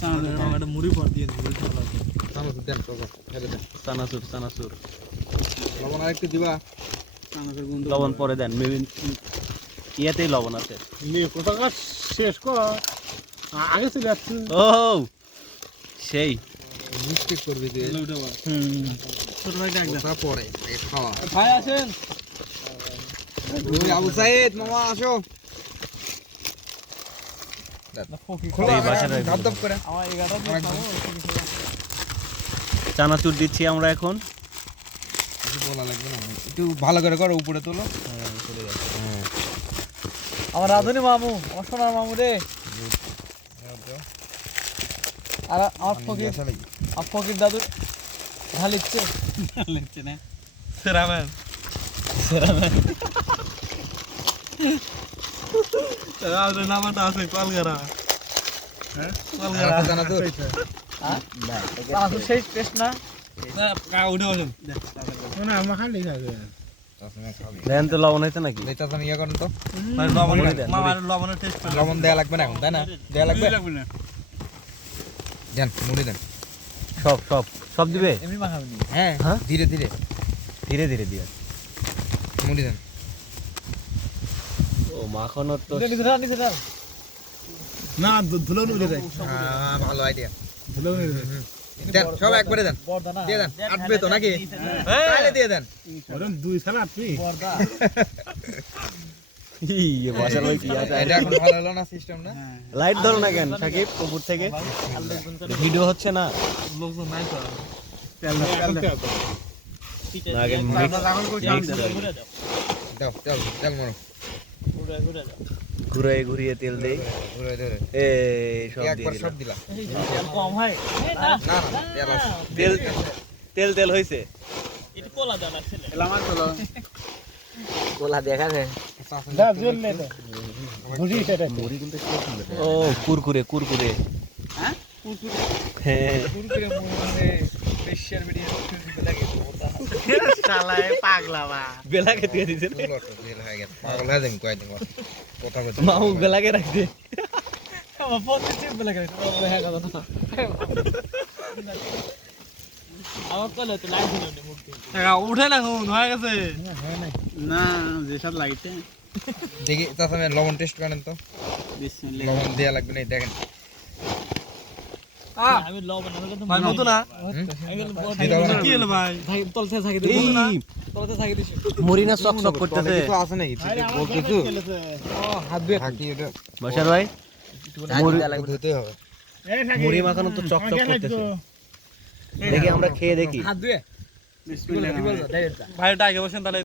চানাচুর মুড়ি পর দিয়ে দিবি চানাচুর দেন তো ফেলে দেন চানাচুর লবণ আরেকটু দিবা চানাচুর গুঁড়ো লবণ পরে দেন ইয়াতেই লবণ আছে নিয়ে কোথাকার শেষ কর আগে চলে যাচ্ছি ও সেই মিস্টেক করবি তুই ছোট ভাই ডাক কথা পরে খাওয়া ভাই আসেন ওই আবু সাইদ মামা আসো এই বাসাটা ধাপ ধাপ করে আমার 11টা দিয়ে খাবো চানাচুর দিচ্ছি আমরা এখন কিছু বলা লাগবে না একটু ভালো করে করো উপরে তোলো আমার রাধুনি মামু আমার সোনার মামু রে আর আমার ফকির দাদু ঢালিচ্ছে না সেরাম্যান আমাদের নামটা আছে কলগারা কলগারা চানাচুর সেই টেস্ট না উঠে বসুন না আমার খালি খাবে দেন তো লবণ হয়েছে নাকি ইয়ে করেন তো লবণের টেস্ট লবণ দেয়া লাগবে না এখন তাই না দেয়া লাগবে না দেন মুড়ি দেন সব দিবে এমনি মাখাবি হ্যাঁ হ্যাঁ? ধীরে ধীরে ধীরে ধীরে দিয়ে মুড়ি দেন ও মাখানোর তো না ধুলো উড়ে যায় ভালো আইডিয়া ধুলো উড়ে যায় দেন সব একবারে দেন দিয়ে দেন আটবে তো নাকি তাহলে দিয়ে দেন ওরম দুই সাল আপনি বাসার ভাই কি আছে এটা এখন ভালো হলো না সিস্টেম না লাইট ধরো না কেন সাকিব উপর থেকে ভিডিও হচ্ছে না লোকজন নাই তো আগে দাও চল চল মরো ঘুরিয়ে তেল দেই ঘুরে ধরে এই সব দিয়ে একবার সব দিলাম দিলাম কম হয় না না তেল আছে তেল হইছে কোলা দেখা যায় ও কুরকুরে হ্যাঁ হ্যাঁ শালায় পাগলা বা বেলাকে দিয়ে দিছেন তেল হয়ে গেছে পাগল হয়ে যাবেন কয়েকদিন পর কথা বলতে মাউ বেলাকে রাখছে আমার ফোন চিপ বলে গেছে ও হ্যাঁ কথা না আমার কলে তো লাইট দিল না মুক্তি উঠে না হুন হয়ে গেছে না যেসব লাইটে দেখি তাহলে লবণ টেস্ট করেন তো বিসমিল্লাহ লবণ দেয়া লাগবে না দেখেন আমি লবণ হলে তো ভাই মতো না কি হলো ভাই ভাই তলতে থাকি দিই না তলতে থাকি দিছি মরিনা চক করতেছে কিছু আছে নাকি বলতেছো হাত দিয়ে থাকি এটা বাসার ভাই ধুতে হবে মুড়ি মাখানো তো চক করতেছে দেখি আমরা খেয়ে দেখি হাত ধুয়ে বিসমিল্লাহ ভাই ডাকে বসেন তাহলে